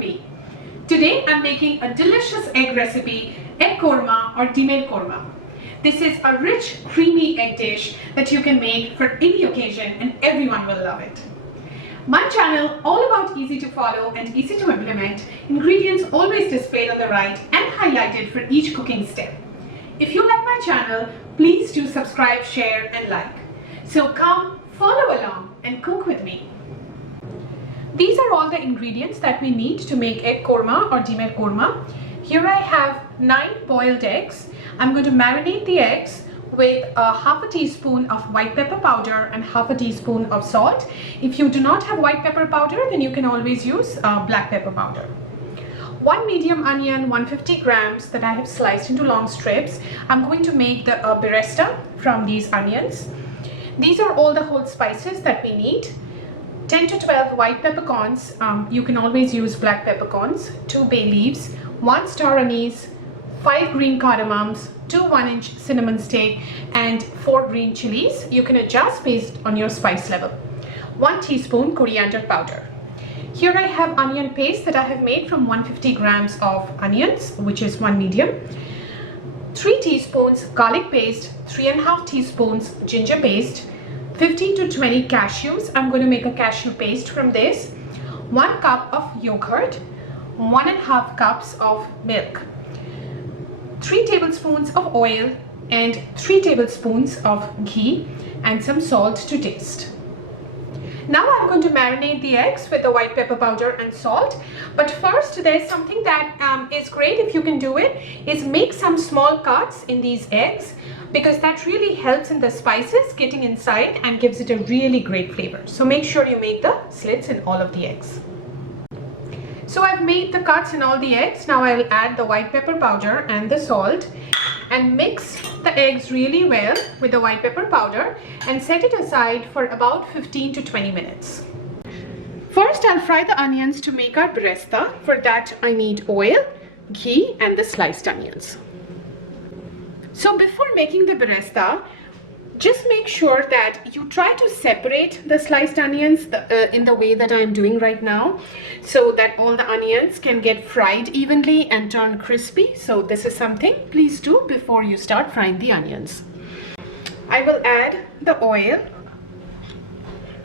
me. Today I'm making a delicious egg recipe, egg korma or demade korma. This is a rich, creamy egg dish that you can make for any occasion and everyone will love it. My channel, all about easy to follow and easy to implement, ingredients always displayed on the right and highlighted for each cooking step. If you like my channel, please do subscribe, share and like. So come, follow along and cook with me. These are all the ingredients that we need to make egg korma or demade korma. Here I have 9 boiled eggs. I'm going to marinate the eggs with half a teaspoon of white pepper powder and half a teaspoon of salt. If you do not have white pepper powder, then you can always use black pepper powder. 1 medium onion, 150 grams that I have sliced into long strips. I'm going to make the biresta from these onions. These are all the whole spices that we need. 10 to 12 white peppercorns, you can always use black peppercorns, 2 bay leaves, 1 star anise, 5 green cardamoms, 2 1-inch cinnamon stick and 4 green chilies. You can adjust based on your spice level. 1 teaspoon coriander powder. Here I have onion paste that I have made from 150 grams of onions, which is 1 medium. 3 teaspoons garlic paste, 3.5 teaspoons ginger paste, 15 to 20 cashews. I'm going to make a cashew paste from this. 1 cup of yogurt, 1.5 cups of milk, 3 tablespoons of oil and 3 tablespoons of ghee and some salt to taste. Now I'm going to marinate the eggs with the white pepper powder and salt. But first, there's something that is great if you can do it, is make some small cuts in these eggs, because that really helps in the spices getting inside and gives it a really great flavor. So make sure you make the slits in all of the eggs. So I've made the cuts in all the eggs. Now I'll add the white pepper powder and the salt and mix the eggs really well with the white pepper powder and set it aside for about 15 to 20 minutes. First, I'll fry the onions to make our biresta. For that, I need oil, ghee and the sliced onions. So before making the biresta, just make sure that you try to separate the sliced onions in the way that I'm doing right now, so that all the onions can get fried evenly and turn crispy. So this is something please do before you start frying the onions. I will add the oil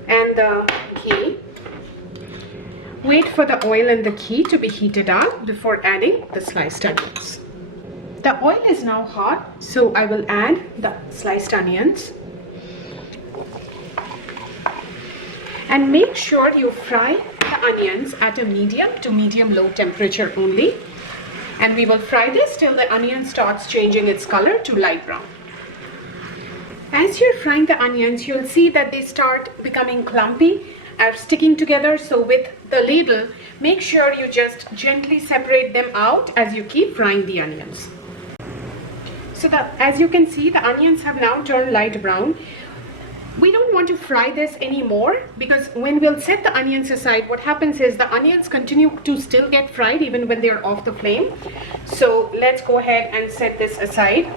and the ghee. Wait for the oil and the ghee to be heated up before adding the sliced onions. The oil is now hot, so I will add the sliced onions. And make sure you fry the onions at a medium to medium-low temperature only. And we will fry this till the onion starts changing its color to light brown. As you're frying the onions, you'll see that they start becoming clumpy or sticking together. So with the ladle, make sure you just gently separate them out as you keep frying the onions. So as you can see, the onions have now turned light brown. We don't want to fry this anymore, because when we'll set the onions aside, what happens is the onions continue to still get fried even when they're off the flame. So let's go ahead and set this aside.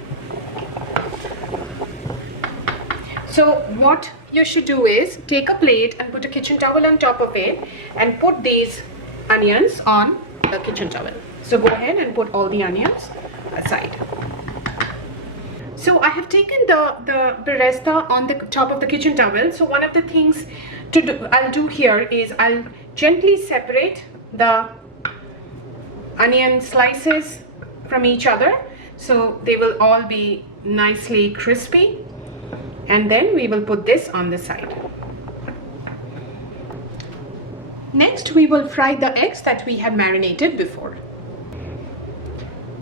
So what you should do is take a plate and put a kitchen towel on top of it and put these onions on the kitchen towel. So go ahead and put all the onions aside. So I have taken the biresta on the top of the kitchen towel. So one of the things I'll do here is I'll gently separate the onion slices from each other, so they will all be nicely crispy. And then we will put this on the side. Next, we will fry the eggs that we have marinated before.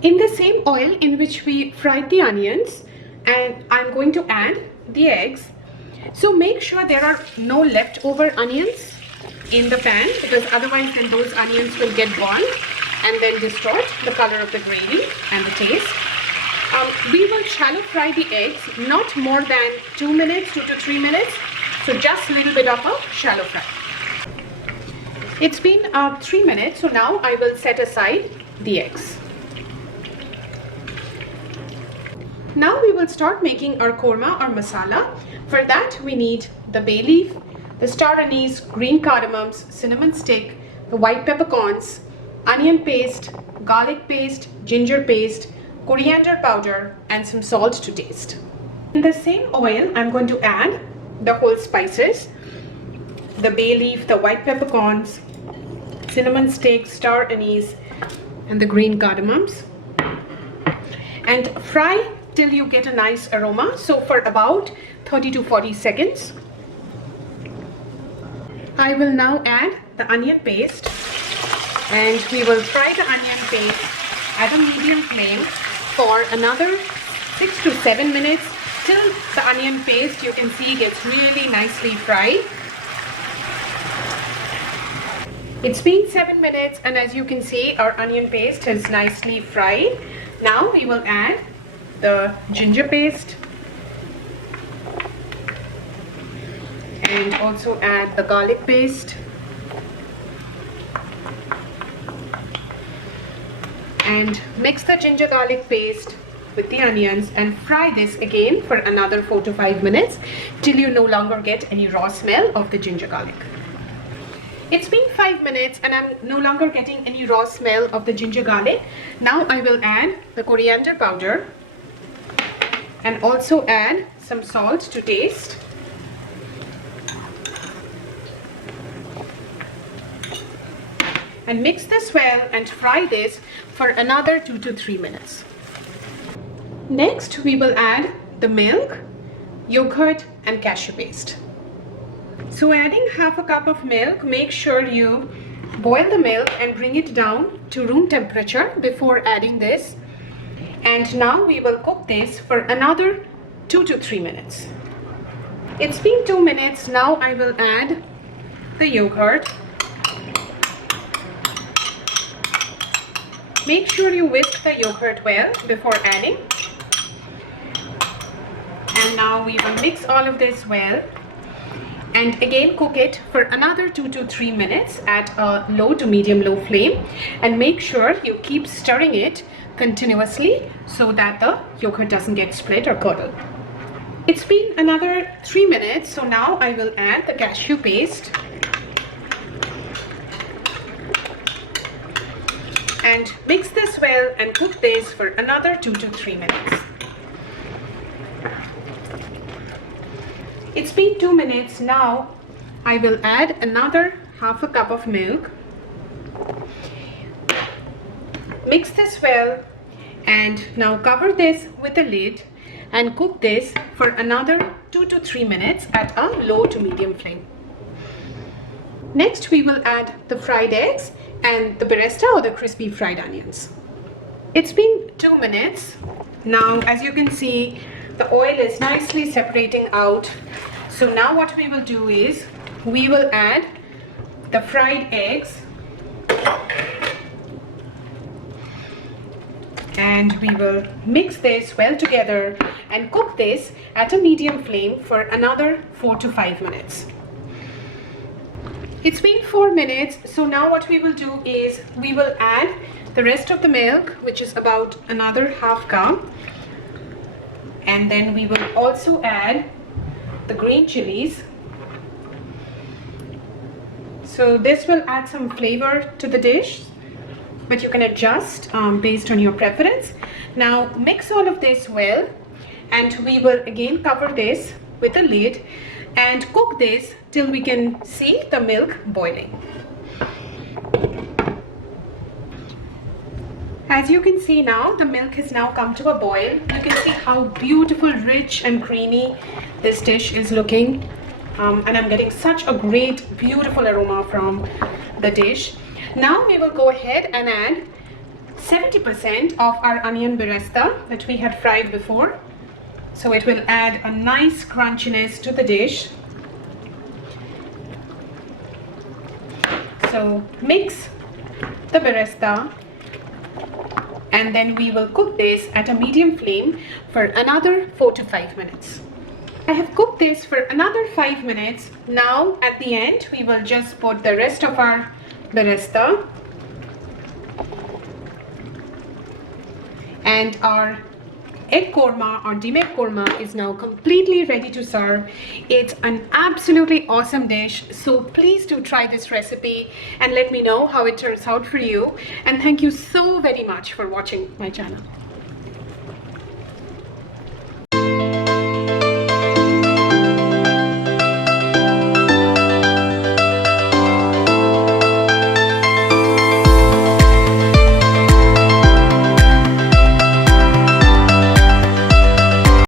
In the same oil in which we fried the onions, and I'm going to add the eggs. So make sure there are no leftover onions in the pan, because otherwise then those onions will get burnt and then distort the color of the gravy and the taste. We will shallow fry the eggs, not more than 2 minutes, 2 to 3 minutes. So just a little bit of a shallow fry. It's been 3 minutes, so now I will set aside the eggs. Now we will start making our korma or masala. For that we need the bay leaf, the star anise, green cardamoms, cinnamon stick, the white peppercorns, onion paste, garlic paste, ginger paste, coriander powder, and some salt to taste. In the same oil, I'm going to add the whole spices, the bay leaf, the white peppercorns, cinnamon stick, star anise, and the green cardamoms, and fry till you get a nice aroma. So for about 30 to 40 seconds. I will now add the onion paste, and we will fry the onion paste at a medium flame for another 6 to 7 minutes till the onion paste, you can see, gets really nicely fried. It's been 7 minutes, and as you can see, our onion paste is nicely fried. Now we will add the ginger paste and also add the garlic paste and mix the ginger garlic paste with the onions and fry this again for another 4 to 5 minutes till you no longer get any raw smell of the ginger garlic. It's been 5 minutes and I'm no longer getting any raw smell of the ginger garlic. Now I will add the coriander powder and also add some salt to taste. And mix this well and fry this for another 2 to 3 minutes. Next, we will add the milk, yogurt, and cashew paste. So adding half a cup of milk, make sure you boil the milk and bring it down to room temperature before adding this. And now we will cook this for another 2 to 3 minutes. It's been 2 minutes. Now I will add the yogurt. Make sure you whisk the yogurt well before adding. And now we will mix all of this well and again cook it for another 2 to 3 minutes at a low to medium low flame, and make sure you keep stirring it continuously so that the yogurt doesn't get split or curdle. It's been another 3 minutes, so now I will add the cashew paste and mix this well and cook this for another 2 to 3 minutes. It's been 2 minutes. Now I will add another half a cup of milk. Mix this well and now cover this with a lid and cook this for another 2 to 3 minutes at a low to medium flame. Next we will add the fried eggs and the biresta or the crispy fried onions. It's been 2 minutes. Now as you can see, the oil is nicely separating out. So now what we will do is we will add the fried eggs and we will mix this well together and cook this at a medium flame for another 4 to 5 minutes. It's been 4 minutes, so now what we will do is we will add the rest of the milk, which is about another half cup, and then we will also add the green chilies. So this will add some flavor to the dish, but you can adjust based on your preference. Now mix all of this well and we will again cover this with a lid and cook this till we can see the milk boiling. As you can see now, the milk has now come to a boil. You can see how beautiful, rich and creamy this dish is looking. And I'm getting such a great, beautiful aroma from the dish. Now we will go ahead and add 70% of our onion biresta that we had fried before. So it will add a nice crunchiness to the dish. So mix the biresta and then we will cook this at a medium flame for another 4 to 5 minutes. I have cooked this for another 5 minutes. Now at the end we will just put the rest of our biresta and our egg korma or demade korma is now completely ready to serve. It's an absolutely awesome dish. So please do try this recipe and let me know how it turns out for you. And thank you so very much for watching my channel.